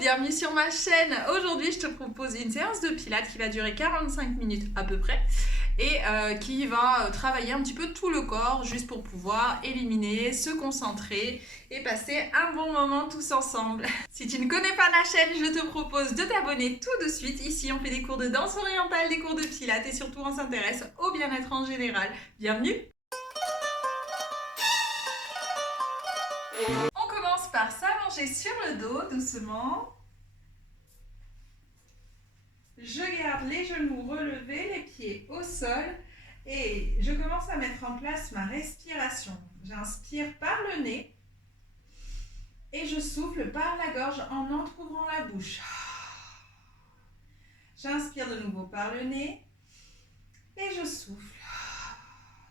bienvenue sur ma chaîne. Aujourd'hui, je te propose une séance de pilates qui va durer 45 minutes à peu près et qui va travailler un petit peu tout le corps juste pour pouvoir éliminer, se concentrer et passer un bon moment tous ensemble. Si tu ne connais pas la chaîne, je te propose de t'abonner tout de suite. Ici, on fait des cours de danse orientale, des cours de pilates et surtout, on s'intéresse au bien-être en général. Bienvenue! On commence par s'allonger sur le dos doucement. Je garde les genoux relevés, les pieds au sol et je commence à mettre en place ma respiration. J'inspire par le nez et je souffle par la gorge en entrouvrant la bouche. J'inspire de nouveau par le nez et je souffle.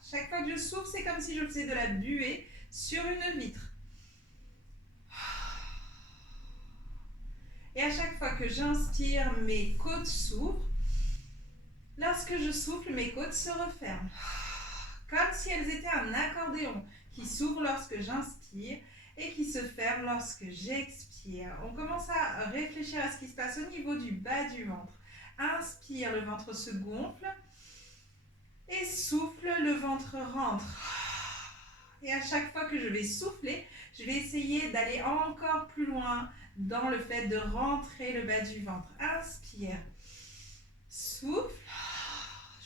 Chaque fois que je souffle, c'est comme si je faisais de la buée sur une vitre. Et à chaque fois que j'inspire, mes côtes s'ouvrent. Lorsque je souffle, mes côtes se referment. Comme si elles étaient un accordéon qui s'ouvre lorsque j'inspire et qui se ferme lorsque j'expire. On commence à réfléchir à ce qui se passe au niveau du bas du ventre. Inspire, le ventre se gonfle et souffle, le ventre rentre. Et à chaque fois que je vais souffler, je vais essayer d'aller encore plus loin dans le fait de rentrer le bas du ventre. Inspire, souffle,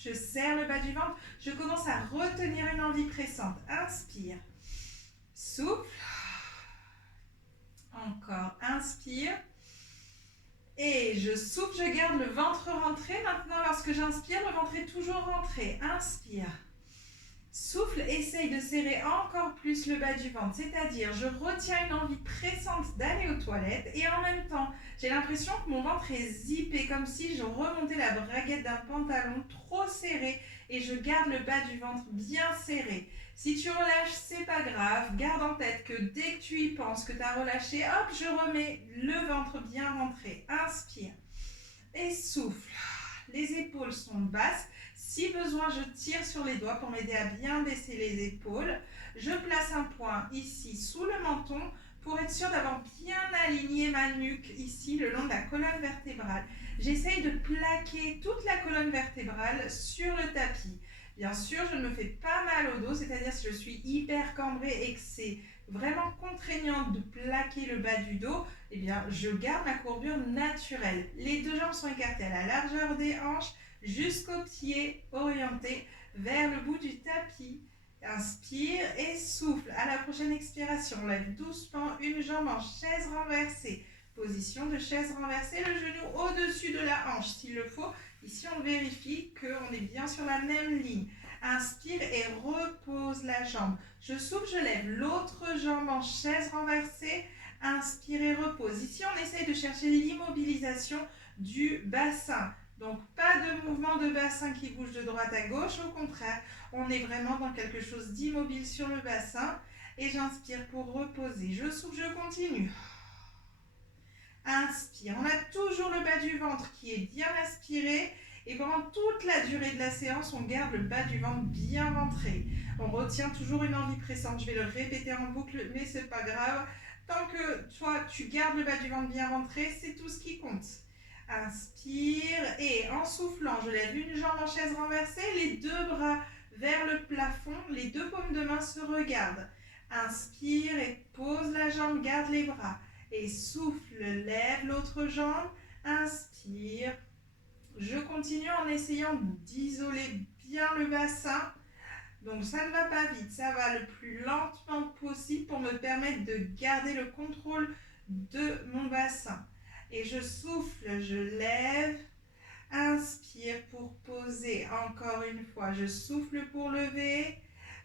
je serre le bas du ventre, je commence à retenir une envie pressante. Inspire, souffle, encore, inspire. Et je souffle, je garde le ventre rentré. Maintenant, lorsque j'inspire, le ventre est toujours rentré. Inspire. Souffle, essaye de serrer encore plus le bas du ventre, c'est-à-dire je retiens une envie pressante d'aller aux toilettes et en même temps, j'ai l'impression que mon ventre est zippé, comme si je remontais la braguette d'un pantalon trop serré et je garde le bas du ventre bien serré. Si tu relâches, c'est pas grave, garde en tête que dès que tu y penses, que tu as relâché, hop, je remets le ventre bien rentré. Inspire et souffle. Les épaules sont basses. Si besoin, je tire sur les doigts pour m'aider à bien baisser les épaules. Je place un point ici sous le menton pour être sûr d'avoir bien aligné ma nuque ici le long de la colonne vertébrale. J'essaye de plaquer toute la colonne vertébrale sur le tapis. Bien sûr, je ne me fais pas mal au dos, c'est-à-dire si je suis hyper cambrée et que c'est vraiment contraignant de plaquer le bas du dos, eh bien, je garde ma courbure naturelle. Les deux jambes sont écartées à la largeur des hanches jusqu'aux pieds orientés vers le bout du tapis. Inspire et souffle. À la prochaine expiration, lève doucement une jambe en chaise renversée. Position de chaise renversée, le genou au-dessus de la hanche s'il le faut. Ici, on vérifie qu'on est bien sur la même ligne. Inspire et repose la jambe. Je souffle, je lève l'autre jambe en chaise renversée. Inspire et repose. Ici, on essaye de chercher l'immobilisation du bassin. Donc, pas de mouvement de bassin qui bouge de droite à gauche. Au contraire, on est vraiment dans quelque chose d'immobile sur le bassin. Et j'inspire pour reposer. Je souffle, je continue. Inspire. On a toujours le bas du ventre qui est bien aspiré. Et pendant toute la durée de la séance, on garde le bas du ventre bien rentré. On retient toujours une envie pressante. Je vais le répéter en boucle, mais c'est pas grave. Tant que toi, tu gardes le bas du ventre bien rentré, c'est tout ce qui compte. Inspire et en soufflant, je lève une jambe en chaise renversée, les deux bras vers le plafond, les deux paumes de main se regardent. Inspire et pose la jambe, garde les bras. Et souffle, lève l'autre jambe, inspire. Je continue en essayant d'isoler bien le bassin. Donc ça ne va pas vite, ça va le plus lentement possible pour me permettre de garder le contrôle de mon bassin. Et je souffle, je lève, inspire pour poser encore une fois. Je souffle pour lever,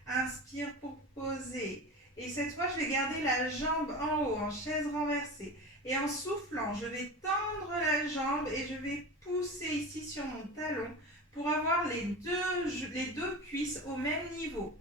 inspire pour poser. Et cette fois, je vais garder la jambe en haut, en chaise renversée. Et en soufflant, je vais tendre la jambe et je vais pousser ici sur mon talon pour avoir les deux cuisses au même niveau.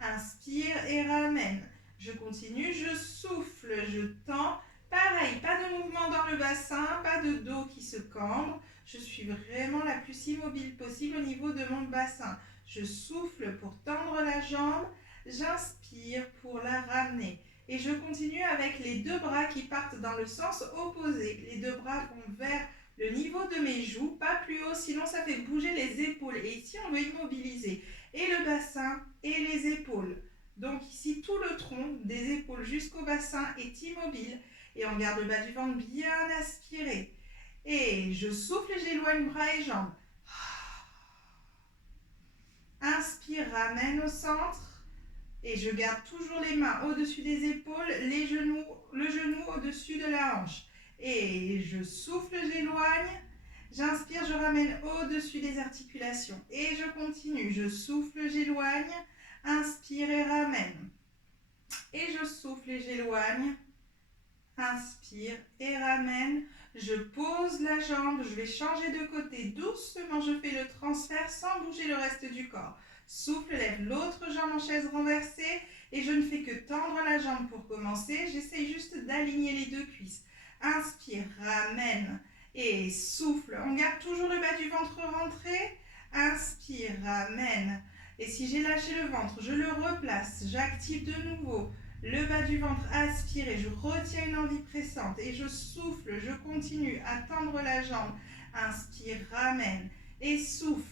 Inspire et ramène. Je continue, je souffle, je tends. Pareil, pas de mouvement dans le bassin, pas de dos qui se cambre. Je suis vraiment la plus immobile possible au niveau de mon bassin. Je souffle pour tendre la jambe. J'inspire pour la ramener. Et je continue avec les deux bras qui partent dans le sens opposé. Les deux bras vont vers le niveau de mes joues, pas plus haut, sinon ça fait bouger les épaules. Et ici, on veut immobiliser et le bassin et les épaules. Donc ici, tout le tronc, des épaules jusqu'au bassin, est immobile. Et on garde le bas du ventre bien aspiré. Et je souffle et j'éloigne bras et jambes. Inspire, ramène au centre. Et je garde toujours les mains au-dessus des épaules, le genou au-dessus de la hanche. Et je souffle, j'éloigne. J'inspire, je ramène au-dessus des articulations. Et je continue. Je souffle, j'éloigne. Inspire et ramène. Et je souffle et j'éloigne. Inspire et ramène. Je pose la jambe. Je vais changer de côté. Doucement, je fais le transfert sans bouger le reste du corps. Souffle, lève l'autre jambe en chaise renversée et je ne fais que tendre la jambe pour commencer. J'essaye juste d'aligner les deux cuisses. Inspire, ramène et souffle. On garde toujours le bas du ventre rentré. Inspire, ramène. Et si j'ai lâché le ventre, je le replace. J'active de nouveau le bas du ventre aspiré. Je retiens une envie pressante et je souffle. Je continue à tendre la jambe. Inspire, ramène et souffle.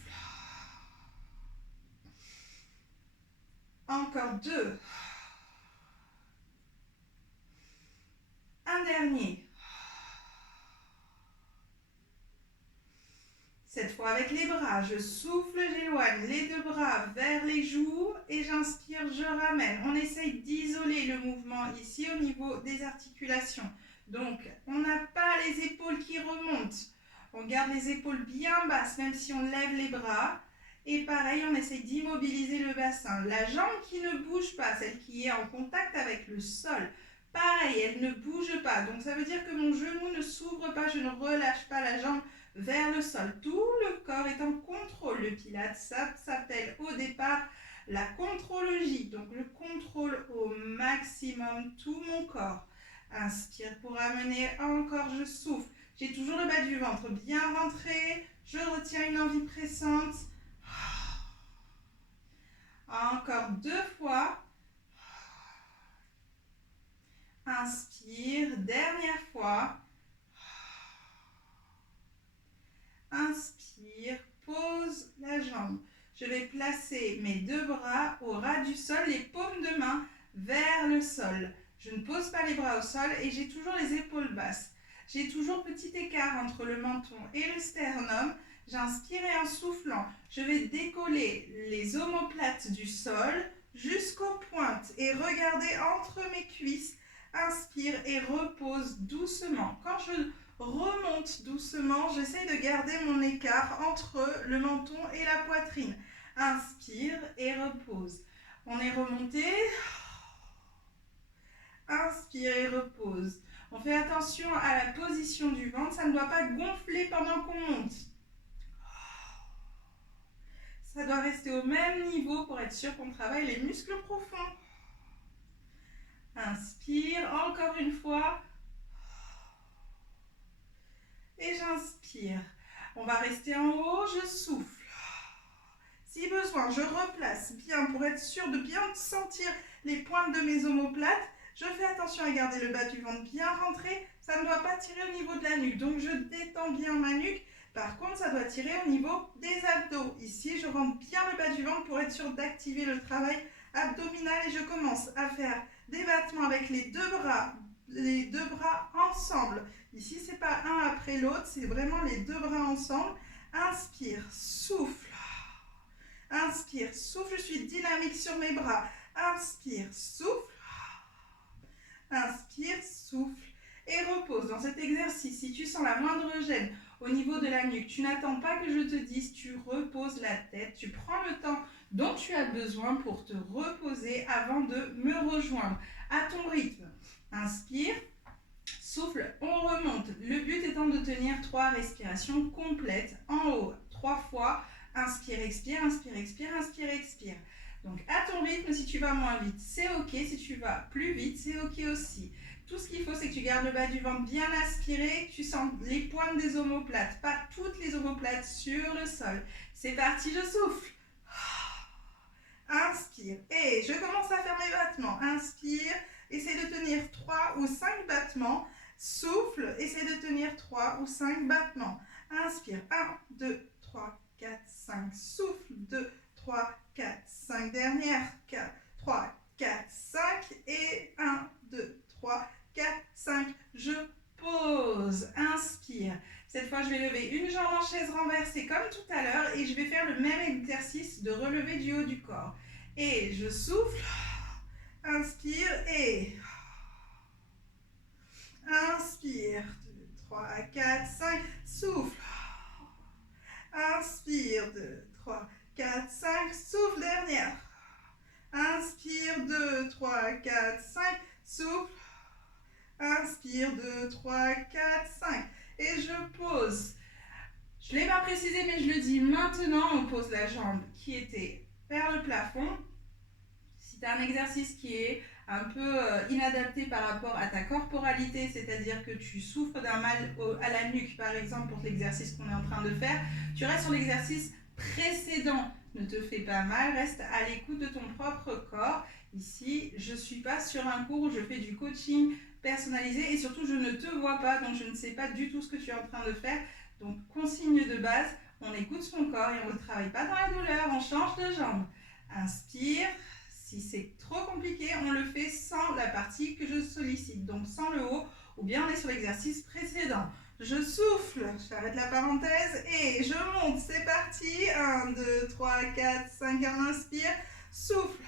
Encore 2. Un dernier. Cette fois avec les bras, je souffle, j'éloigne les deux bras vers les joues et j'inspire, je ramène. On essaye d'isoler le mouvement ici au niveau des articulations. Donc, on n'a pas les épaules qui remontent. On garde les épaules bien basses, même si on lève les bras. Et pareil, on essaye d'immobiliser le bassin. La jambe qui ne bouge pas, celle qui est en contact avec le sol, pareil, elle ne bouge pas. Donc ça veut dire que mon genou ne s'ouvre pas, je ne relâche pas la jambe vers le sol. Tout le corps est en contrôle. Le Pilates, ça s'appelle au départ la contrôlogie. Donc le contrôle au maximum, tout mon corps. Inspire pour amener, encore je souffle. J'ai toujours le bas du ventre bien rentré. Je retiens une envie pressante. Encore 2 fois. Inspire, dernière fois. Inspire, pose la jambe. Je vais placer mes deux bras au ras du sol, les paumes de main vers le sol. Je ne pose pas les bras au sol et j'ai toujours les épaules basses. J'ai toujours petit écart entre le menton et le sternum. J'inspire et en soufflant, je vais décoller les omoplates du sol jusqu'aux pointes et regardez entre mes cuisses. Inspire et repose doucement. Quand je remonte doucement, j'essaie de garder mon écart entre le menton et la poitrine. Inspire et repose. On est remonté. Inspire et repose. On fait attention à la position du ventre, ça ne doit pas gonfler pendant qu'on monte. Ça doit rester au même niveau pour être sûr qu'on travaille les muscles profonds. Inspire, encore une fois. Et j'inspire. On va rester en haut, je souffle. Si besoin, je replace bien pour être sûr de bien sentir les pointes de mes omoplates. Je fais attention à garder le bas du ventre bien rentré. Ça ne doit pas tirer au niveau de la nuque. Donc je détends bien ma nuque. Par contre, ça doit tirer au niveau des abdos. Ici, je rentre bien le bas du ventre pour être sûr d'activer le travail abdominal. Et je commence à faire des battements avec les deux bras ensemble. Ici, ce n'est pas un après l'autre, c'est vraiment les deux bras ensemble. Inspire, souffle. Inspire, souffle, je suis dynamique sur mes bras. Inspire, souffle. Inspire, souffle et repose. Dans cet exercice, si tu sens la moindre gêne au niveau de la nuque, tu n'attends pas que je te dise, tu reposes la tête, tu prends le temps dont tu as besoin pour te reposer avant de me rejoindre à ton rythme. Inspire, souffle, on remonte. Le but étant de tenir 3 respirations complètes en haut, 3 fois. Inspire, expire, inspire, expire, inspire, expire. Donc à ton rythme, si tu vas moins vite, c'est ok. Si tu vas plus vite, c'est ok aussi. Tout ce qu'il faut, c'est que tu gardes le bas du ventre bien aspiré, que tu sens les pointes des omoplates, pas toutes les omoplates sur le sol. C'est parti, je souffle. Inspire. Et je commence à faire mes battements. Inspire essaie de tenir 3 ou 5 battements. Souffle, essaie de tenir 3 ou 5 battements. Inspire, 1, 2, 3, 4, 5. Souffle, 2, 3, 4, 5. Dernière, 4, 3, 4, 5. Et 1, 2, 3, 4, 5. Je pose. Inspire. Cette fois, je vais lever une jambe en chaise renversée comme tout à l'heure et je vais faire le même exercice de relever du haut du corps. Et je souffle. Inspire et... Inspire. 2, 3, 4, 5. Souffle. Inspire. 2, 3, 4, 5. Souffle. Dernière. Inspire. 2, 3, 4, 5. Souffle. Inspire. 2, 3, 4, 5. Et je pose. Je ne l'ai pas précisé, mais je le dis maintenant. On pose la jambe qui était vers le plafond. Si tu as un exercice qui est un peu inadapté par rapport à ta corporalité, c'est-à-dire que tu souffres d'un mal à la nuque, par exemple, pour l'exercice qu'on est en train de faire, tu restes sur l'exercice précédent. Ne te fais pas mal, reste à l'écoute de ton propre corps. Ici, je ne suis pas sur un cours où je fais du coaching personnalisé et surtout, je ne te vois pas, donc je ne sais pas du tout ce que tu es en train de faire. Donc, consigne de base, on écoute son corps et on ne travaille pas dans la douleur, on change de jambe. Inspire. Si c'est trop compliqué, on le fait sans la partie que je sollicite, donc sans le haut, ou bien on est sur l'exercice précédent. Je souffle, j'arrête la parenthèse et je monte, c'est parti. 1, 2, 3, 4, 5, on inspire, souffle.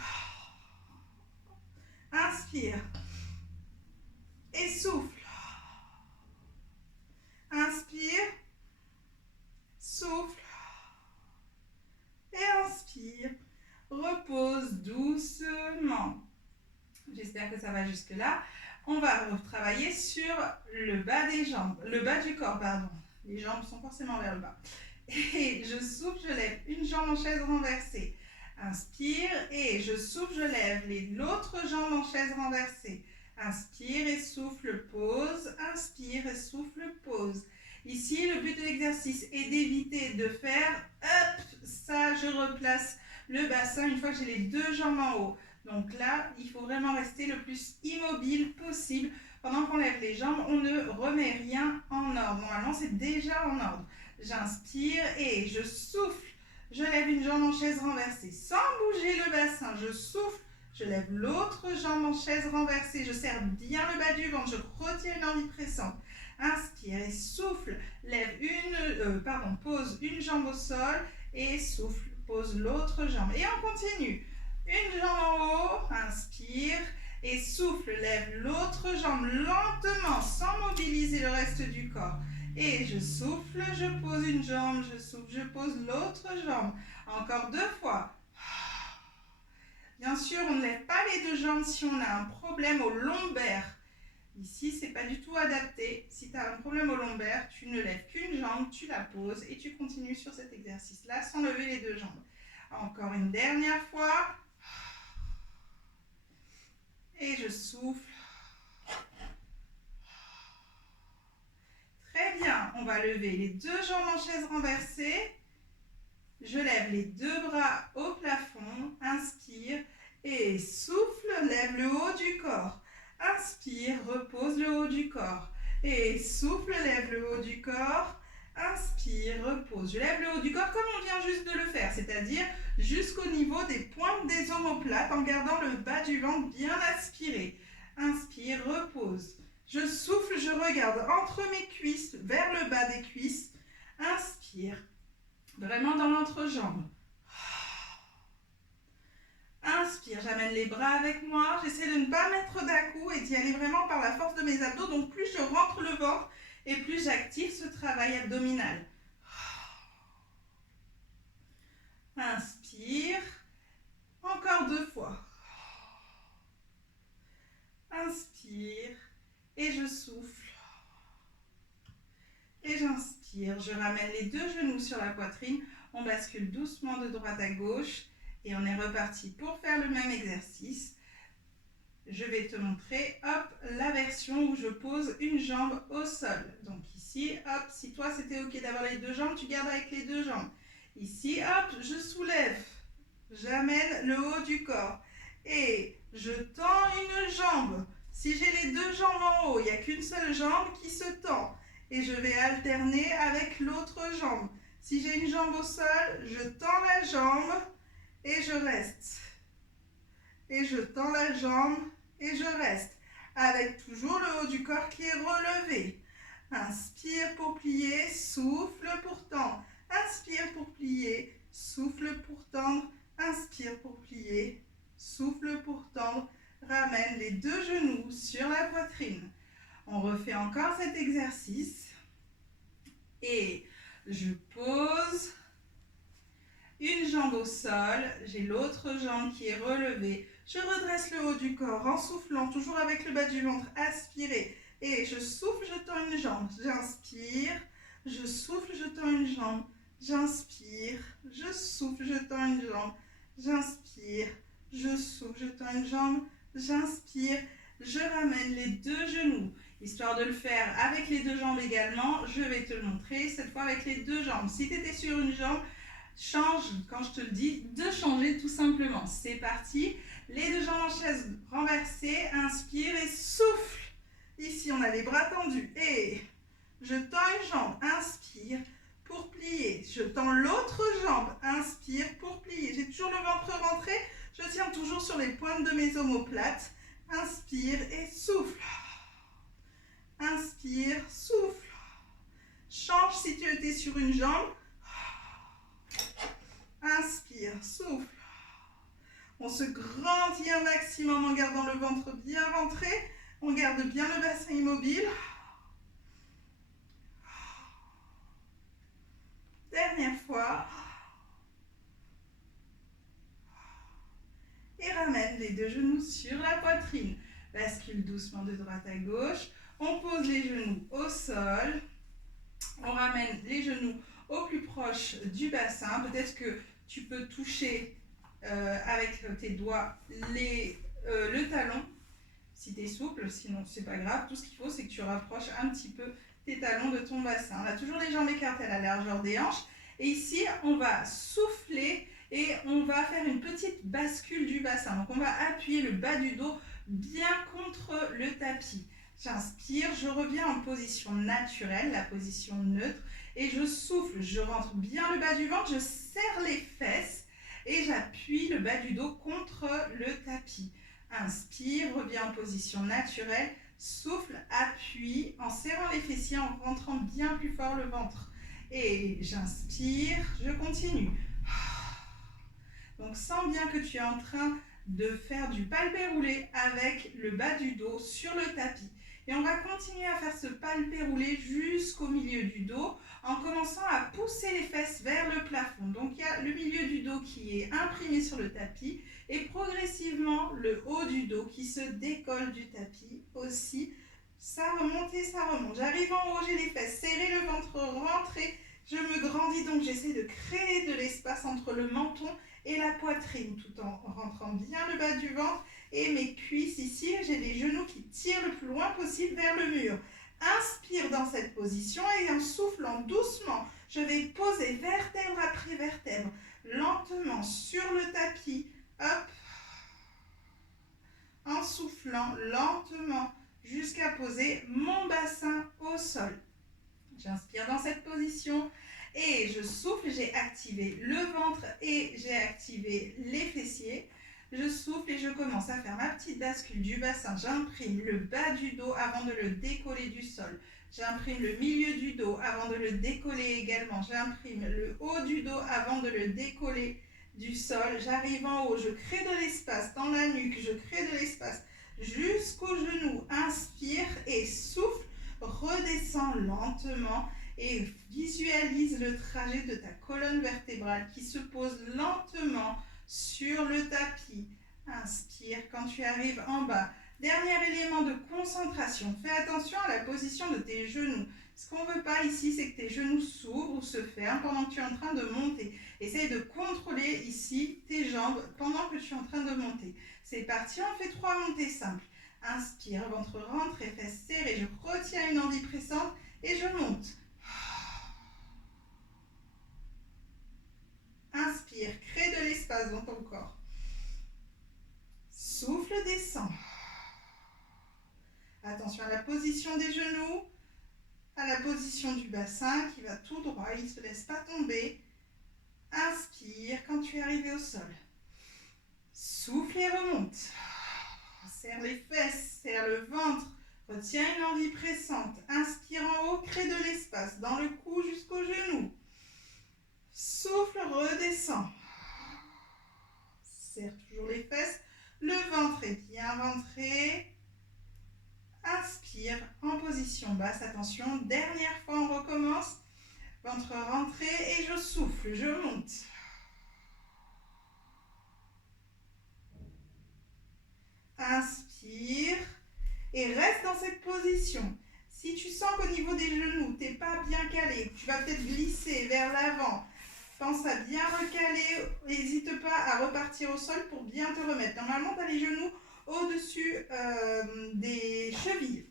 Inspire. Et souffle. Inspire. Souffle. Et inspire. Repose doucement. J'espère que ça va jusque là. On va retravailler sur le bas des jambes, le bas du corps, pardon. Les jambes sont forcément vers le bas. Et je souffle, je lève une jambe en chaise renversée. Inspire et je souffle, je lève l'autre jambe en chaise renversée. Inspire et souffle, pause. Inspire et souffle, pause. Ici, le but de l'exercice est d'éviter de faire hop, ça, je replace le bassin une fois que j'ai les deux jambes en haut. Donc là, il faut vraiment rester le plus immobile possible. Pendant qu'on lève les jambes, on ne remet rien en ordre. Normalement, c'est déjà en ordre. J'inspire et je souffle. Je lève une jambe en chaise renversée sans bouger le bassin. Je souffle. Je lève l'autre jambe en chaise renversée. Je serre bien le bas du ventre. Je retire une envie pressante. Inspire et souffle. Pose une jambe au sol et souffle. Pose l'autre jambe. Et on continue. Une jambe en haut. Inspire et souffle. Lève l'autre jambe lentement sans mobiliser le reste du corps. Et je souffle, je pose une jambe, je souffle, je pose l'autre jambe. Encore 2 fois. Bien sûr, on ne lève pas les deux jambes si on a un problème au lombaire. Ici, ce n'est pas du tout adapté. Si tu as un problème au lombaire, tu ne lèves qu'une jambe, tu la poses et tu continues sur cet exercice-là sans lever les deux jambes. Encore une dernière fois. Et je souffle. Très bien, on va lever les deux jambes en chaise renversée. Je lève les deux bras au plafond. Inspire et souffle, lève le haut du corps. Inspire, repose le haut du corps. Et souffle, lève le haut du corps. Inspire, repose. Je lève le haut du corps comme on vient juste de le faire, c'est-à-dire jusqu'au niveau des pointes des omoplates en gardant le bas du ventre bien aspiré. Inspire, repose. Je souffle, je regarde entre mes cuisses, vers le bas des cuisses. Inspire, vraiment dans l'entrejambe. Inspire, j'amène les bras avec moi. J'essaie de ne pas mettre d'à-coups et d'y aller vraiment par la force de mes abdos. Donc plus je rentre le ventre et plus j'active ce travail abdominal. Inspire. Encore 2 fois. Inspire. Et je souffle. Et j'inspire. Je ramène les deux genoux sur la poitrine. On bascule doucement de droite à gauche. Et on est reparti pour faire le même exercice. Je vais te montrer, hop, la version où je pose une jambe au sol. Donc ici, hop, si toi c'était ok d'avoir les deux jambes, tu gardes avec les deux jambes. Ici, hop, je soulève. J'amène le haut du corps. Et je tends une jambe. Si j'ai les deux jambes en haut, il n'y a qu'une seule jambe qui se tend. Et je vais alterner avec l'autre jambe. Si j'ai une jambe au sol, je tends la jambe et je reste. Et je tends la jambe et je reste. Avec toujours le haut du corps qui est relevé. Inspire pour plier, souffle pour tendre. Inspire pour plier, souffle pour tendre. Inspire pour plier, souffle pour tendre. Ramène les deux genoux sur la poitrine. On refait encore cet exercice. Et je pose une jambe au sol. J'ai l'autre jambe qui est relevée. Je redresse le haut du corps en soufflant, toujours avec le bas du ventre. Aspirez. Et je souffle, je tends une jambe. J'inspire. Je souffle, je tends une jambe. J'inspire. Je souffle, je tends une jambe. J'inspire. Je souffle, je tends une jambe. J'inspire. Je ramène les deux genoux. Histoire de le faire avec les deux jambes également, je vais te le montrer, cette fois avec les deux jambes. Si tu étais sur une jambe, change, quand je te le dis, de changer tout simplement. C'est parti. Les deux jambes en chaise renversée, inspire et souffle. Ici, on a les bras tendus. Et je tends une jambe, inspire pour plier. Je tends l'autre jambe, inspire pour plier. J'ai toujours le ventre rentré. Je tiens toujours sur les pointes de mes omoplates. Inspire et souffle. Inspire, souffle. Change si tu étais sur une jambe. Inspire, souffle. On se grandit un maximum en gardant le ventre bien rentré. On garde bien le bassin immobile. Dernière fois. Et ramène les deux genoux sur la poitrine. Bascule doucement de droite à gauche. On pose les genoux au sol. On ramène les genoux au plus proche du bassin. Peut-être que tu peux toucher avec tes doigts le talon si tu es souple. Sinon, c'est pas grave. Tout ce qu'il faut, c'est que tu rapproches un petit peu tes talons de ton bassin. On a toujours les jambes écartées à la largeur des hanches. Et ici, on va souffler et on va faire une petite bascule du bassin. Donc, on va appuyer le bas du dos bien contre le tapis. J'inspire, je reviens en position naturelle, la position neutre, et je souffle, je rentre bien le bas du ventre, je serre les fesses et j'appuie le bas du dos contre le tapis. Inspire, reviens en position naturelle, souffle, appuie en serrant les fessiers, en rentrant bien plus fort le ventre. Et j'inspire, je continue. Donc sens bien que tu es en train de faire du palpé roulé avec le bas du dos sur le tapis. Et on va continuer à faire ce palpé roulé jusqu'au milieu du dos en commençant à pousser les fesses vers le plafond. Donc il y a le milieu du dos qui est imprimé sur le tapis et progressivement le haut du dos qui se décolle du tapis aussi. Ça remonte et ça remonte. J'arrive en haut, j'ai les fesses serrées, le ventre rentré. Je me grandis donc j'essaie de créer de l'espace entre le menton et la poitrine tout en rentrant bien le bas du ventre et mes cuisses ici, j'ai les genoux qui tirent le plus loin possible vers le mur. Inspire dans cette position et en soufflant doucement, je vais poser vertèbre après vertèbre, lentement sur le tapis, hop, en soufflant lentement jusqu'à poser mon bassin au sol. J'inspire dans cette position et je souffle, j'ai activé le ventre et j'ai activé les fessiers. Je souffle et je commence à faire ma petite bascule du bassin. J'imprime le bas du dos avant de le décoller du sol. J'imprime le milieu du dos avant de le décoller également. J'imprime le haut du dos avant de le décoller du sol. J'arrive en haut, je crée de l'espace dans la nuque, je crée de l'espace jusqu'aux genoux. Inspire et souffle. Redescends lentement et visualise le trajet de ta colonne vertébrale qui se pose lentement sur le tapis. Inspire quand tu arrives en bas. Dernier élément de concentration. Fais attention à la position de tes genoux. Ce qu'on ne veut pas ici, c'est que tes genoux s'ouvrent ou se ferment pendant que tu es en train de monter. Essaye de contrôler ici tes jambes pendant que tu es en train de monter. C'est parti, on fait 3 montées simples. Inspire, ventre rentré, fesses serrées, je retiens une envie pressante et je monte. Inspire, crée de l'espace dans ton corps. Souffle, descend. attention à la position des genoux, à la position du bassin qui va tout droit, il ne se laisse pas tomber. Inspire quand tu es arrivé au sol. Souffle et remonte. Serre les fesses, serre le ventre. Retiens une envie pressante. Inspire en haut, crée de l'espace dans le cou jusqu'aux genoux. Souffle, redescend. Serre toujours les fesses. Le ventre est bien ventré. Inspire en position basse. Attention, dernière fois, on recommence. Ventre rentré et je souffle, je monte. Inspire et reste dans cette position. Si tu sens qu'au niveau des genoux, tu n'es pas bien calé, tu vas peut-être glisser vers l'avant, pense à bien recaler, n'hésite pas à repartir au sol pour bien te remettre. Normalement, tu as les genoux au-dessus des chevilles.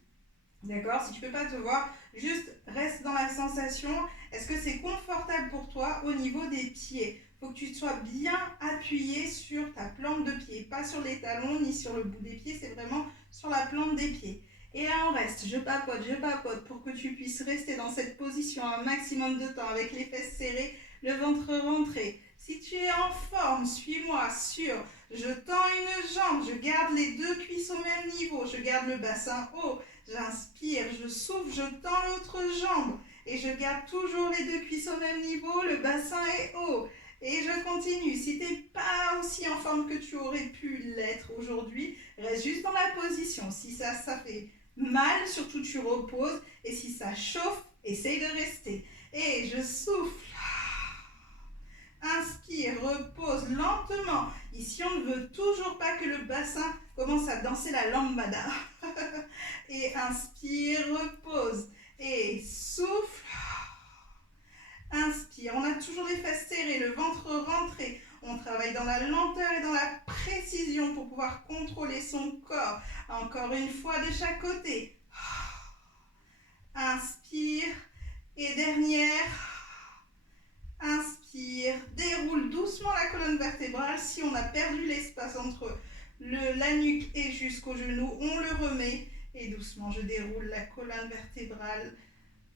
D'accord? Si tu ne peux pas te voir, juste reste dans la sensation. Est-ce que c'est confortable pour toi au niveau des pieds? Il faut que tu sois bien appuyé sur ta plante de pied, pas sur les talons ni sur le bout des pieds, c'est vraiment sur la plante des pieds. Et là, on reste, je papote pour que tu puisses rester dans cette position un maximum de temps avec les fesses serrées, le ventre rentré. Si tu es en forme, suis-moi sur je tends une jambe, je garde les deux cuisses au même niveau, je garde le bassin haut, j'inspire, je souffle, je tends l'autre jambe et je garde toujours les deux cuisses au même niveau, le bassin est haut. Et je continue. Si tu n'es pas aussi en forme que tu aurais pu l'être aujourd'hui, reste juste dans la position. Si ça fait mal, surtout tu reposes. Et si ça chauffe, essaye de rester. Et je souffle. Inspire, repose lentement. Ici, on ne veut toujours pas que le bassin commence à danser la lambada. Et inspire, repose. Et souffle. Inspire, on a toujours les fesses serrées, le ventre rentré. On travaille dans la lenteur et dans la précision pour pouvoir contrôler son corps. Encore une fois de chaque côté. Inspire. Et dernière. Inspire. Déroule doucement la colonne vertébrale. Si on a perdu l'espace entre la nuque et jusqu'au genou, on le remet. Et doucement, je déroule la colonne vertébrale.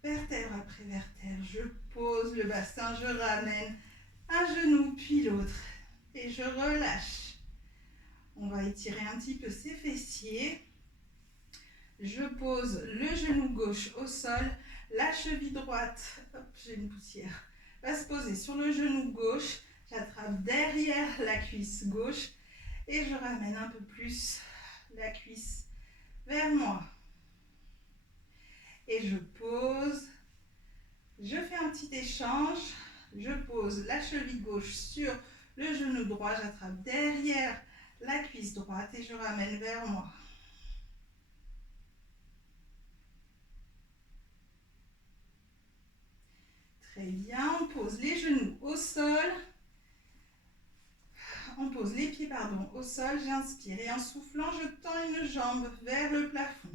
Vertèbre après vertèbre, je pose le bassin, je ramène un genou puis l'autre et je relâche. On va étirer un petit peu ses fessiers. Je pose le genou gauche au sol, la cheville droite, hop, j'ai une poussière, va se poser sur le genou gauche. J'attrape derrière la cuisse gauche et je ramène un peu plus la cuisse vers moi. Et je pose, je fais un petit échange, je pose la cheville gauche sur le genou droit, j'attrape derrière la cuisse droite et je ramène vers moi. Très bien, on pose les genoux au sol, on pose les pieds au sol, j'inspire et en soufflant, je tends une jambe vers le plafond.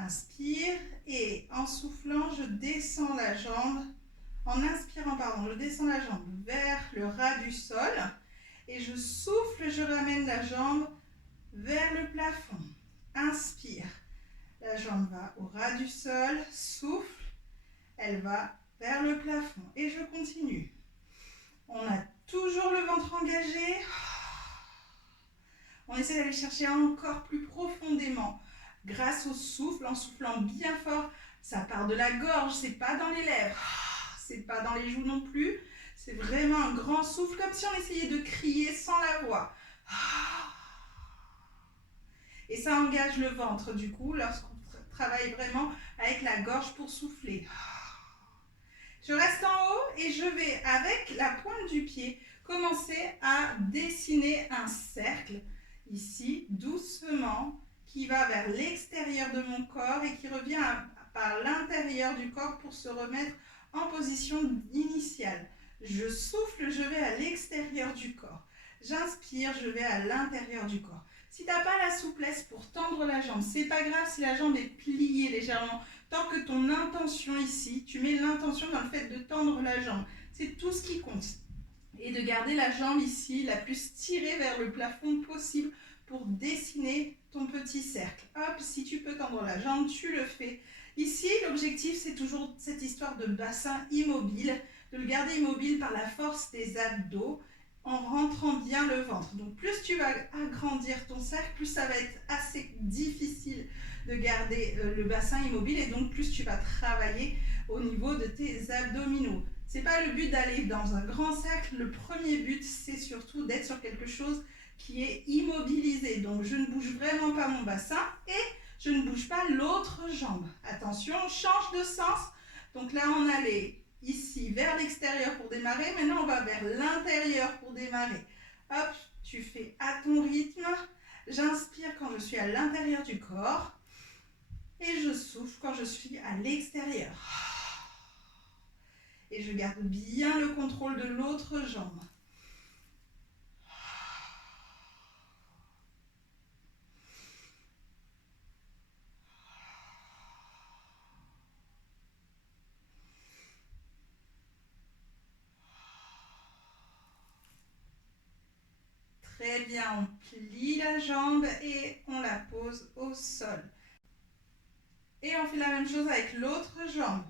Inspire et en soufflant, je descends la jambe. En inspirant, je descends la jambe vers le ras du sol. Et je souffle, je ramène la jambe vers le plafond. Inspire. La jambe va au ras du sol. Souffle. Elle va vers le plafond. Et je continue. On a toujours le ventre engagé. On essaie d'aller chercher encore plus profondément. Grâce au souffle, en soufflant bien fort, ça part de la gorge, c'est pas dans les lèvres, c'est pas dans les joues non plus, c'est vraiment un grand souffle, comme si on essayait de crier sans la voix. Et ça engage le ventre du coup, lorsqu'on travaille vraiment avec la gorge pour souffler. Je reste en haut et je vais, avec la pointe du pied, commencer à dessiner un cercle, ici, doucement, qui va vers l'extérieur de mon corps et qui revient par l'intérieur du corps pour se remettre en position initiale. Je souffle, je vais à l'extérieur du corps. J'inspire, je vais à l'intérieur du corps. Si tu n'as pas la souplesse pour tendre la jambe, c'est pas grave si la jambe est pliée légèrement. Tant que ton intention ici, tu mets l'intention dans le fait de tendre la jambe. C'est tout ce qui compte. Et de garder la jambe ici la plus tirée vers le plafond possible pour dessiner ton petit cercle. Hop, si tu peux tendre la jambe, tu le fais. Ici, l'objectif, c'est toujours cette histoire de bassin immobile, de le garder immobile par la force des abdos en rentrant bien le ventre. Donc, plus tu vas agrandir ton cercle, plus ça va être assez difficile de garder le bassin immobile et donc plus tu vas travailler au niveau de tes abdominaux. C'est pas le but d'aller dans un grand cercle. Le premier but, c'est surtout d'être sur quelque chose qui est immobilisé. Donc, je ne bouge vraiment pas mon bassin et je ne bouge pas l'autre jambe. Attention, on change de sens. Donc là, on allait ici vers l'extérieur pour démarrer. Maintenant, on va vers l'intérieur pour démarrer. Hop, tu fais à ton rythme. J'inspire quand je suis à l'intérieur du corps. Et je souffle quand je suis à l'extérieur. Et je garde bien le contrôle de l'autre jambe. Très bien, on plie la jambe et on la pose au sol. Et on fait la même chose avec l'autre jambe.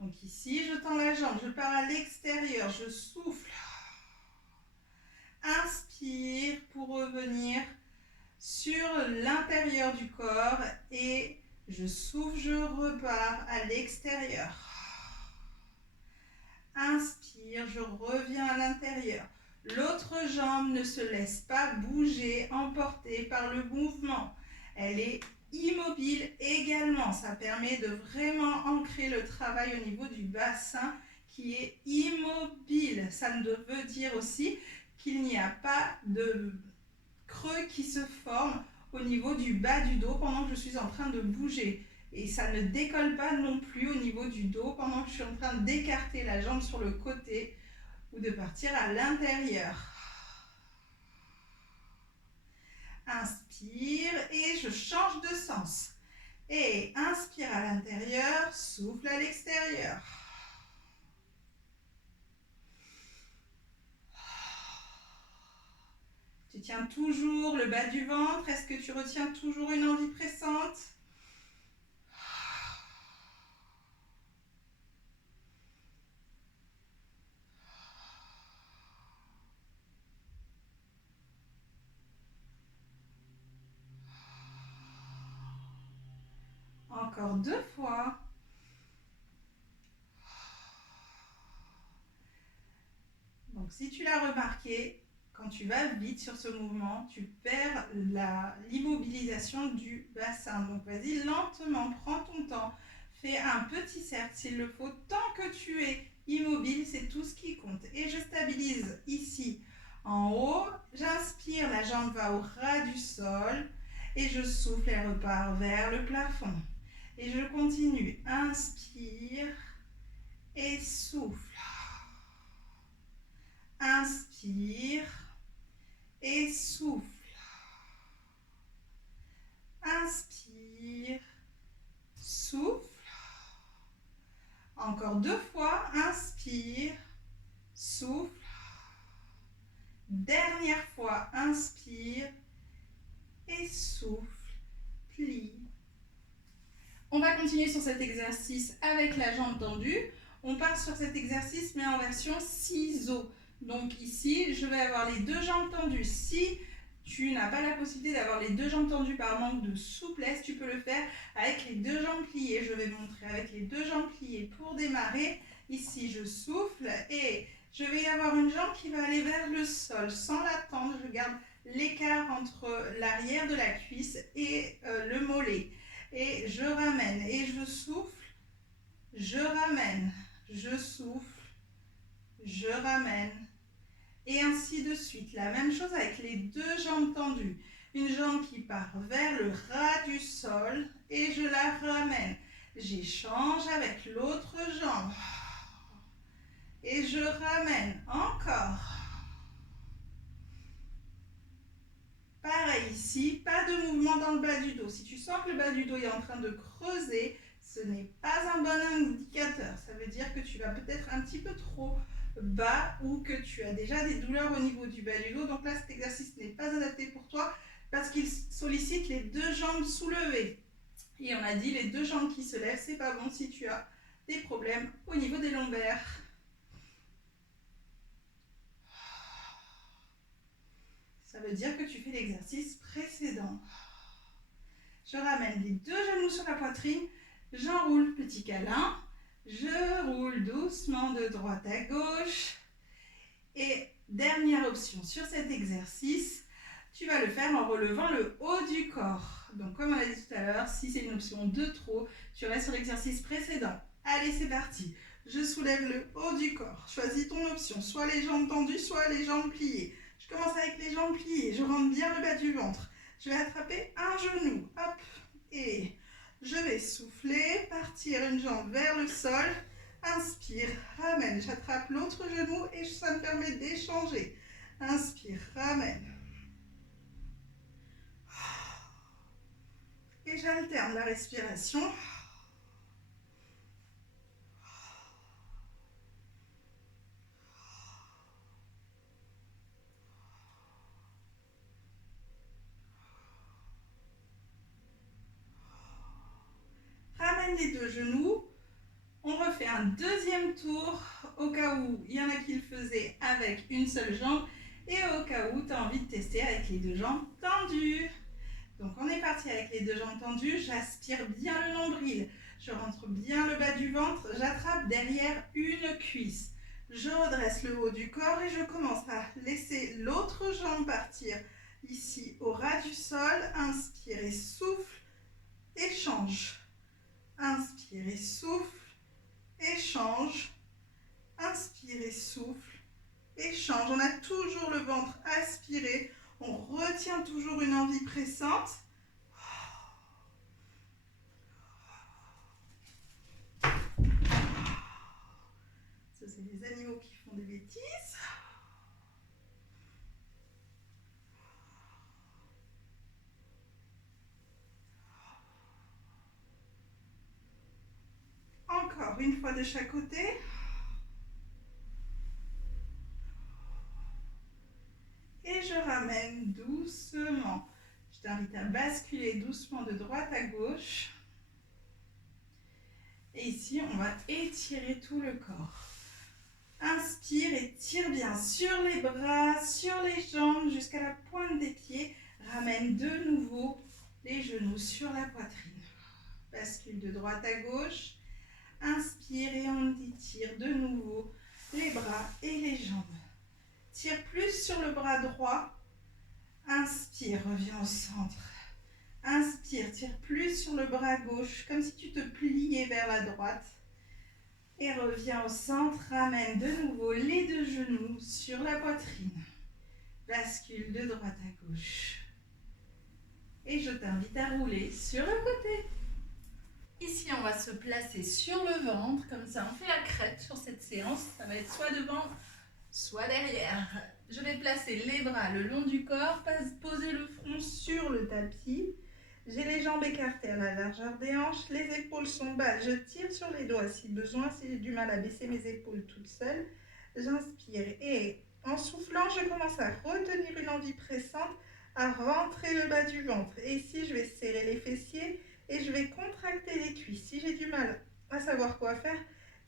Donc ici, je tends la jambe, je pars à l'extérieur, je souffle. Inspire pour revenir sur l'intérieur du corps et je souffle, je repars à l'extérieur. Inspire, je reviens à l'intérieur. L'autre jambe ne se laisse pas bouger, emporter par le mouvement. Elle est immobile également. Ça permet de vraiment ancrer le travail au niveau du bassin qui est immobile. Ça veut dire aussi qu'il n'y a pas de creux qui se forme au niveau du bas du dos pendant que je suis en train de bouger. Et ça ne décolle pas non plus au niveau du dos pendant que je suis en train d'écarter la jambe sur le côté ou de partir à l'intérieur. Inspire et je change de sens. Et inspire à l'intérieur, souffle à l'extérieur. Tu tiens toujours le bas du ventre. Est-ce que tu retiens toujours une envie pressante ? Encore 2 fois. Donc, si tu l'as remarqué, quand tu vas vite sur ce mouvement, tu perds l'immobilisation du bassin. Donc, vas-y lentement, prends ton temps. Fais un petit cercle s'il le faut. Tant que tu es immobile, c'est tout ce qui compte. Et je stabilise ici en haut. J'inspire, la jambe va au ras du sol. Et je souffle, elle repart vers le plafond. Et je continue. Inspire et souffle. Inspire et souffle. Inspire, souffle. Encore 2 fois. Inspire, souffle. Dernière fois. Inspire et souffle. Plie. On va continuer sur cet exercice avec la jambe tendue. On part sur cet exercice mais en version ciseaux. Donc ici, je vais avoir les 2 jambes tendues. Si tu n'as pas la possibilité d'avoir les 2 jambes tendues par manque de souplesse, tu peux le faire avec les 2 jambes pliées. Je vais montrer avec les 2 jambes pliées pour démarrer. Ici, je souffle et je vais avoir une jambe qui va aller vers le sol sans la tendre. Je garde l'écart entre l'arrière de la cuisse et le mollet. Et je ramène et je souffle, je ramène, je souffle, je ramène. Et ainsi de suite. La même chose avec les 2 jambes tendues. Une jambe qui part vers le ras du sol et je la ramène. J'échange avec l'autre jambe. Et je ramène encore. Pareil ici, pas de mouvement dans le bas du dos. Si tu sens que le bas du dos est en train de creuser, ce n'est pas un bon indicateur. Ça veut dire que tu vas peut-être un petit peu trop bas ou que tu as déjà des douleurs au niveau du bas du dos. Donc là, cet exercice n'est pas adapté pour toi. parce qu'il sollicite les deux jambes soulevées. Et on a dit les deux jambes qui se lèvent, c'est pas bon si tu as des problèmes au niveau des lombaires. Ça veut dire que tu fais l'exercice précédent. Je ramène les deux genoux sur la poitrine, j'enroule, petit câlin, je roule doucement de droite à gauche. Et dernière option sur cet exercice, tu vas le faire en relevant le haut du corps. Donc comme on a dit tout à l'heure, si c'est une option de trop, tu restes sur l'exercice précédent. Allez, c'est parti. Je soulève le haut du corps. Choisis ton option, soit les jambes tendues, soit les jambes pliées. Je commence avec les jambes pliées, je rentre bien le bas du ventre. Je vais attraper un genou, hop, et je vais souffler, partir une jambe vers le sol. Inspire, ramène, j'attrape l'autre genou et ça me permet d'échanger. Inspire, ramène. Et j'alterne la respiration. Ramène les deux genoux. On refait un deuxième tour au cas où il y en a qui le faisaient avec une seule jambe et au cas où tu as envie de tester avec les deux jambes tendues. Donc on est parti avec les deux jambes tendues, j'aspire bien le nombril, je rentre bien le bas du ventre, j'attrape derrière une cuisse. Je redresse le haut du corps et je commence à laisser l'autre jambe partir ici au ras du sol. Inspire et souffle, échange. Inspire et souffle, échange. Inspire et souffle, échange. On a toujours le ventre aspiré, on retient toujours une envie pressante. Ça, c'est les animaux qui font des bêtises. Encore une fois de chaque côté. Et je ramène doucement. Je t'invite à basculer doucement de droite à gauche. Et ici, on va étirer tout le corps. Inspire et tire bien sur les bras, sur les jambes, jusqu'à la pointe des pieds. Ramène de nouveau les genoux sur la poitrine. Bascule de droite à gauche. Inspire et on étire de nouveau les bras et les jambes. Tire plus sur le bras droit. Inspire, reviens au centre. Inspire, tire plus sur le bras gauche, comme si tu te pliais vers la droite. Et reviens au centre, ramène de nouveau les deux genoux sur la poitrine. Bascule de droite à gauche. Et je t'invite à rouler sur le côté. Ici, on va se placer sur le ventre, comme ça on fait la crête sur cette séance. Ça va être soit devant, soit derrière. Je vais placer les bras le long du corps, poser le front sur le tapis. J'ai les jambes écartées à la largeur des hanches, les épaules sont basses. Je tire sur les doigts si besoin, si j'ai du mal à baisser mes épaules toute seule. J'inspire et en soufflant, je commence à retenir une envie pressante, à rentrer le bas du ventre. Et ici, je vais serrer les fessiers et je vais contracter les cuisses. Si j'ai du mal à savoir quoi faire,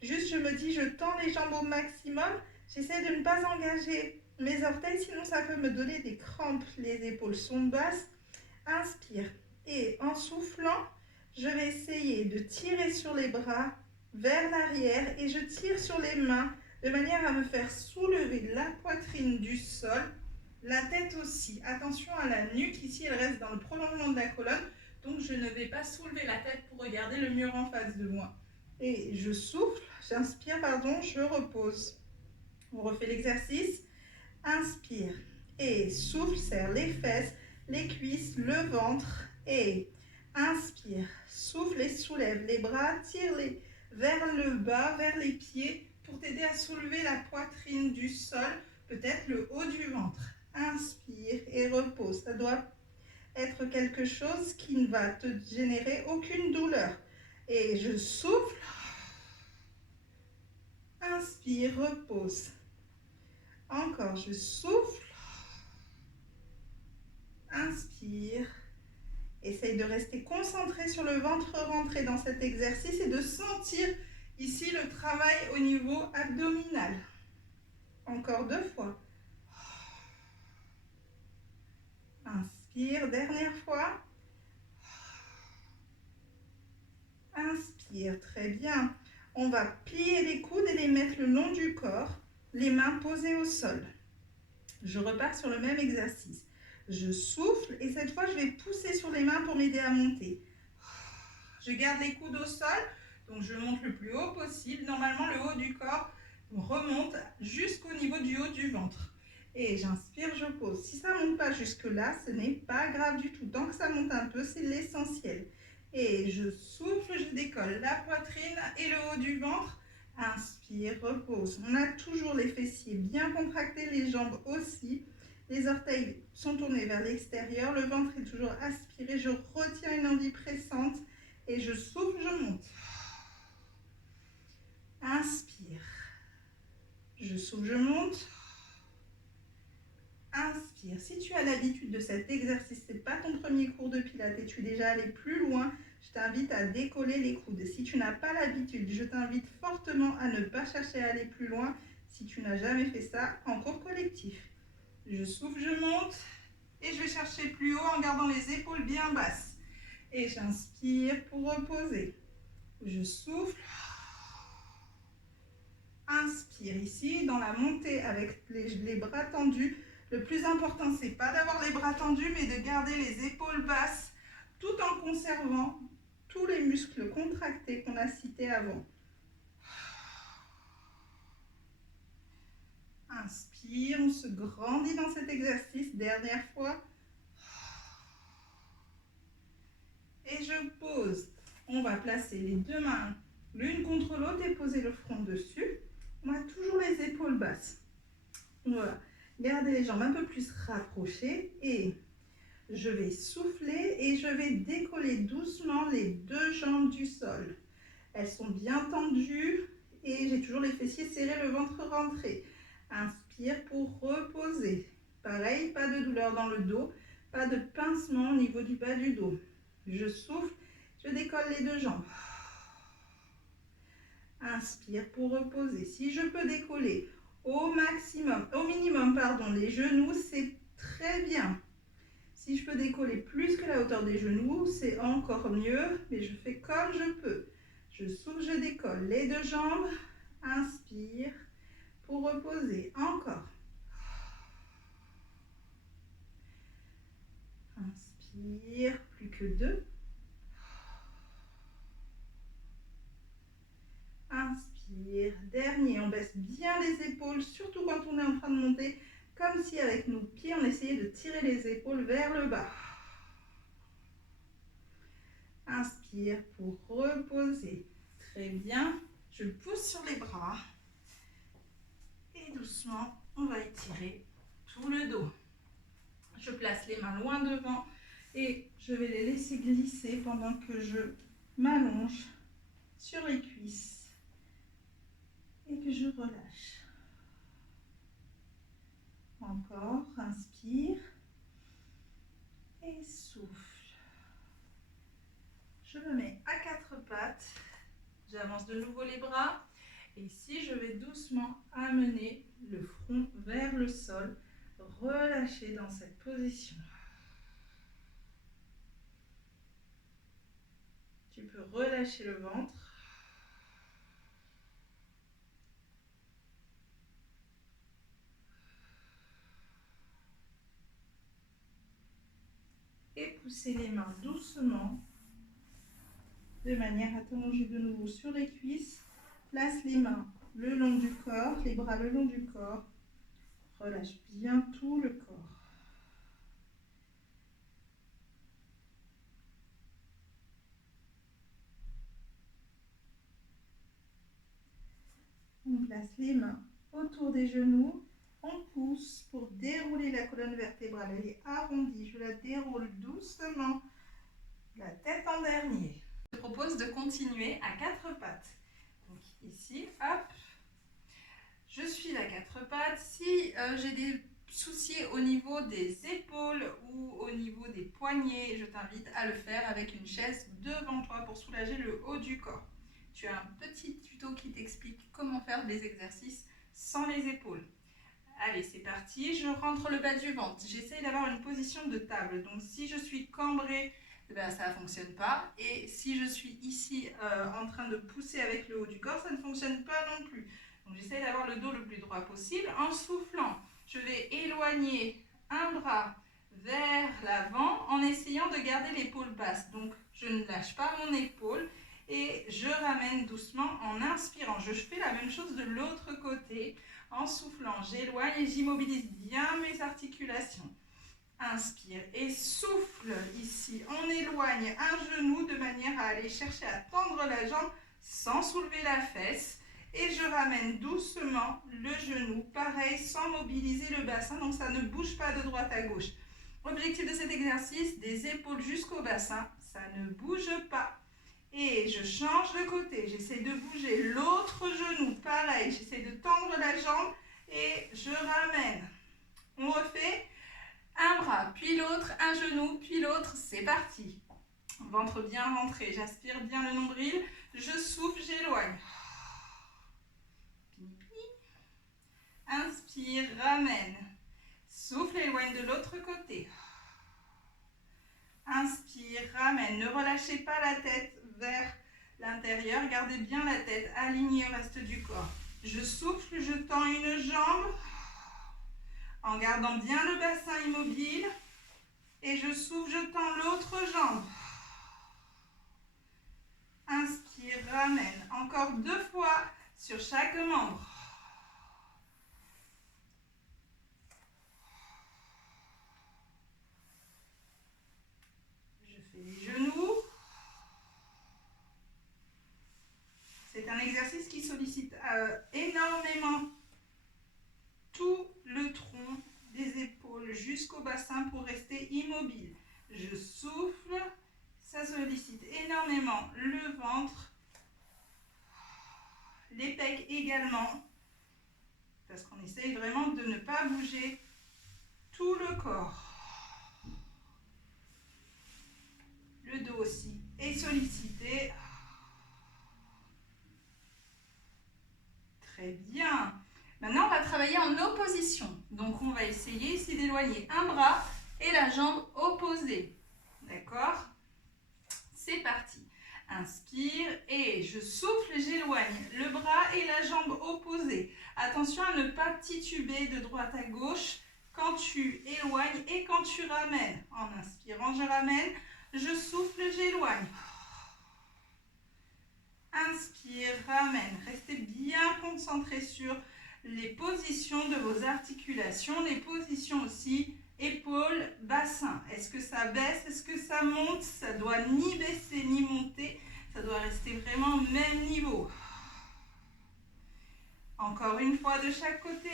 juste je me dis, je tends les jambes au maximum. J'essaie de ne pas engager mes orteils, sinon ça peut me donner des crampes. Les épaules sont basses. Inspire. Et en soufflant, je vais essayer de tirer sur les bras vers l'arrière et je tire sur les mains de manière à me faire soulever la poitrine du sol, la tête aussi. Attention à la nuque, ici elle reste dans le prolongement de la colonne, donc je ne vais pas soulever la tête pour regarder le mur en face de moi. Et je souffle, j'inspire, pardon, je repose. On refait l'exercice. Inspire et souffle, serre les fesses, les cuisses, le ventre et inspire, souffle et soulève les bras, tire-les vers le bas, vers les pieds pour t'aider à soulever la poitrine du sol, peut-être le haut du ventre. Inspire et repose. Ça doit être quelque chose qui ne va te générer aucune douleur. Et je souffle, inspire, repose. Encore, je souffle. Inspire. Essaye de rester concentré sur le ventre rentré dans cet exercice et de sentir ici le travail au niveau abdominal. Encore 2 fois. Inspire, dernière fois. Inspire, très bien. On va plier les coudes et les mettre le long du corps, les mains posées au sol. Je repars sur le même exercice. Je souffle et cette fois, je vais pousser sur les mains pour m'aider à monter. Je garde les coudes au sol, donc je monte le plus haut possible. Normalement, le haut du corps remonte jusqu'au niveau du haut du ventre. Et j'inspire, je pose. Si ça ne monte pas jusque-là, ce n'est pas grave du tout. Tant que ça monte un peu, c'est l'essentiel. Et je souffle, je décolle la poitrine et le haut du ventre. Inspire, repose. On a toujours les fessiers bien contractés, les jambes aussi. Les orteils sont tournés vers l'extérieur. Le ventre est toujours aspiré. Je retiens une envie pressante et je souffle, je monte. Inspire. Je souffle, je monte. Inspire. Si tu as l'habitude de cet exercice, ce n'est pas ton premier cours de pilates et tu es déjà allé plus loin, je t'invite à décoller les coudes. Si tu n'as pas l'habitude, je t'invite fortement à ne pas chercher à aller plus loin si tu n'as jamais fait ça en cours collectif. Je souffle, je monte et je vais chercher plus haut en gardant les épaules bien basses. Et j'inspire pour reposer. Je souffle. Inspire ici, dans la montée avec les bras tendus. Le plus important, c'est pas d'avoir les bras tendus, mais de garder les épaules basses tout en conservant tous les muscles contractés qu'on a cités avant. Inspire, on se grandit dans cet exercice. Dernière fois. Et je pose. On va placer les deux mains l'une contre l'autre et poser le front dessus. On a toujours les épaules basses. Voilà. Gardez les jambes un peu plus rapprochées et je vais souffler et je vais décoller doucement les deux jambes du sol. Elles sont bien tendues et j'ai toujours les fessiers serrés, le ventre rentré. Inspire pour reposer. Pareil, pas de douleur dans le dos, pas de pincement au niveau du bas du dos. Je souffle, je décolle les deux jambes. Inspire pour reposer. Si je peux décoller au minimum, les genoux, c'est très bien. Si je peux décoller plus que la hauteur des genoux, c'est encore mieux, mais je fais comme je peux. Je souffle, je décolle les deux jambes. Inspire pour reposer. Encore. Inspire, plus que 2. Inspire, dernier, on baisse bien les épaules, surtout quand on est en train de monter, comme si avec nos pieds, on essayait de tirer les épaules vers le bas. Inspire pour reposer. Très bien, je pousse sur les bras. Et doucement, on va étirer tout le dos. Je place les mains loin devant et je vais les laisser glisser pendant que je m'allonge sur les cuisses. Et que je relâche. Encore, inspire et souffle. Je me mets à 4 pattes, j'avance de nouveau les bras et ici je vais doucement amener le front vers le sol, relâcher dans cette position. Tu peux relâcher le ventre. Et pousser les mains doucement de manière à t'allonger de nouveau sur les cuisses. Place les mains le long du corps, les bras le long du corps. Relâche bien tout le corps. On place les mains autour des genoux. On pousse pour dérouler la colonne vertébrale. Elle est arrondie. Je la déroule doucement. La tête en dernier. Je te propose de continuer à 4 pattes. Donc ici, hop. Je suis à 4 pattes. Si j'ai des soucis au niveau des épaules ou au niveau des poignets, je t'invite à le faire avec une chaise devant toi pour soulager le haut du corps. Tu as un petit tuto qui t'explique comment faire des exercices sans les épaules. Allez, c'est parti, je rentre le bas du ventre. J'essaye d'avoir une position de table. Donc si je suis cambrée, ben, ça ne fonctionne pas. Et si je suis ici en train de pousser avec le haut du corps, ça ne fonctionne pas non plus. Donc j'essaye d'avoir le dos le plus droit possible. En soufflant, je vais éloigner un bras vers l'avant en essayant de garder l'épaule basse. Donc je ne lâche pas mon épaule et je ramène doucement en inspirant. Je fais la même chose de l'autre côté. En soufflant, j'éloigne et j'immobilise bien mes articulations. Inspire et souffle ici. On éloigne un genou de manière à aller chercher à tendre la jambe sans soulever la fesse. Et je ramène doucement le genou, pareil, sans mobiliser le bassin, donc ça ne bouge pas de droite à gauche. Objectif de cet exercice, des épaules jusqu'au bassin, ça ne bouge pas. Et je change de côté, j'essaie de bouger l'autre genou, pareil, j'essaie de tendre la jambe et je ramène. On refait un bras, puis l'autre, un genou, puis l'autre, c'est parti. Ventre bien rentré, j'aspire bien le nombril, je souffle, j'éloigne. Inspire, ramène. Souffle, éloigne de l'autre côté. Inspire, ramène. Ne relâchez pas la tête vers l'intérieur. Gardez bien la tête alignée au reste du corps. Je souffle, je tends une jambe en gardant bien le bassin immobile. Et je souffle, je tends l'autre jambe. Inspire, ramène. Encore 2 fois sur chaque membre. Les genoux. C'est un exercice qui sollicite énormément tout le tronc des épaules jusqu'au bassin pour rester immobile. Je souffle, ça sollicite énormément le ventre, les pecs également, parce qu'on essaye vraiment de ne pas bouger tout le corps. Le dos aussi est sollicité. Très bien. Maintenant, on va travailler en opposition. Donc, on va essayer ici d'éloigner un bras et la jambe opposée. D'accord? C'est parti. Inspire et je souffle, j'éloigne le bras et la jambe opposée. Attention à ne pas tituber de droite à gauche quand tu éloignes et quand tu ramènes. En inspirant, je ramène. Je souffle, j'éloigne. Inspire, ramène. Restez bien concentré sur les positions de vos articulations, les positions aussi épaules, bassin. Est-ce que ça baisse? Est-ce que ça monte? Ça doit ni baisser ni monter. Ça doit rester vraiment au même niveau. Encore une fois de chaque côté.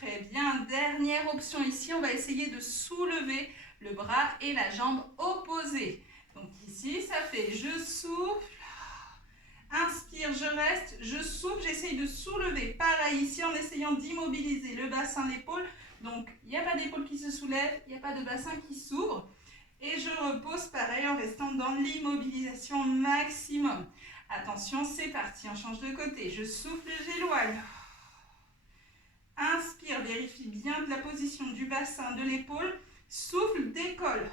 Très bien, dernière option ici, on va essayer de soulever le bras et la jambe opposée. Donc ici, ça fait je souffle, inspire, je reste, je souffle, j'essaye de soulever. Pareil ici en essayant d'immobiliser le bassin, l'épaule. Donc il n'y a pas d'épaule qui se soulève, il n'y a pas de bassin qui s'ouvre. Et je repose pareil en restant dans l'immobilisation maximum. Attention, c'est parti, on change de côté. Je souffle, j'éloigne. Inspire, vérifie bien de la position du bassin, de l'épaule. Souffle, décolle.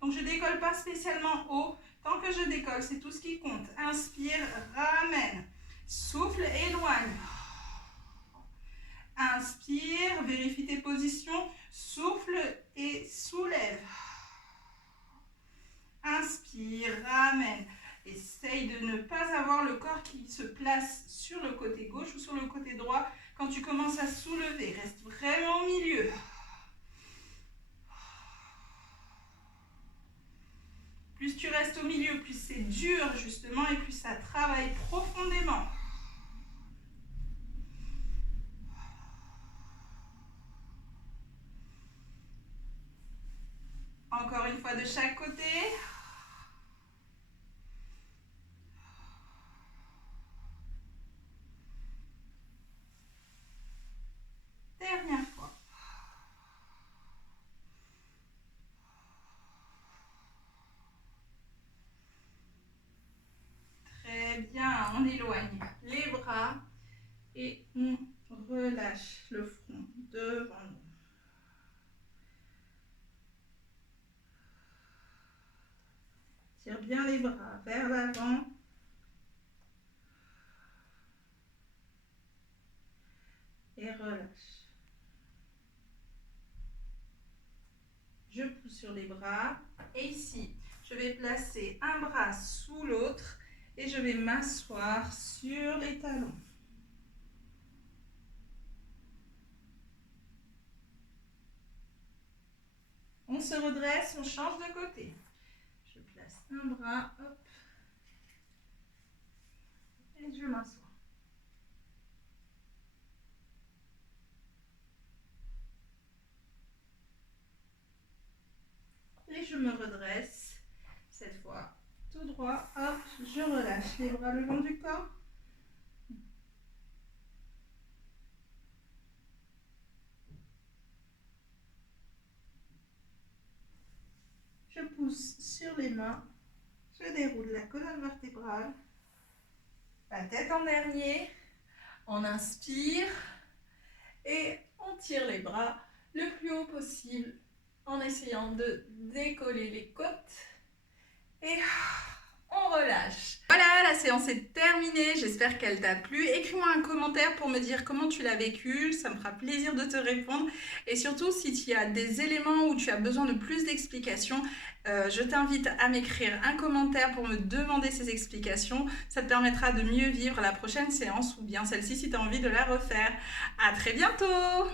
Donc je ne décolle pas spécialement haut. Tant que je décolle, c'est tout ce qui compte. Inspire, ramène. Souffle, éloigne. Inspire, vérifie tes positions. Souffle et soulève. Inspire, ramène. Essaye de ne pas avoir le corps qui se place sur le côté gauche ou sur le côté droit quand tu commences à soulever. Reste vraiment au milieu. Plus tu restes au milieu, plus c'est dur justement et plus ça travaille profondément. Encore une fois de chaque côté. Dernière fois. Très bien, on éloigne les bras et on relâche le front devant nous. Tire bien les bras vers l'avant. Et relâche. Je pousse sur les bras. Et ici, je vais placer un bras sous l'autre et je vais m'asseoir sur les talons. On se redresse, on change de côté. Je place un bras, hop, et je m'assois. Et je me redresse, cette fois tout droit, hop, je relâche les bras le long du corps. Je pousse sur les mains, je déroule la colonne vertébrale, la tête en dernier, on inspire et on tire les bras le plus haut possible en essayant de décoller les côtes et on relâche. Voilà, la séance est terminée, j'espère qu'elle t'a plu. Écris-moi un commentaire pour me dire comment tu l'as vécu, ça me fera plaisir de te répondre. Et surtout, si tu as des éléments où tu as besoin de plus d'explications, je t'invite à m'écrire un commentaire pour me demander ces explications. Ça te permettra de mieux vivre la prochaine séance ou bien celle-ci si tu as envie de la refaire. À très bientôt!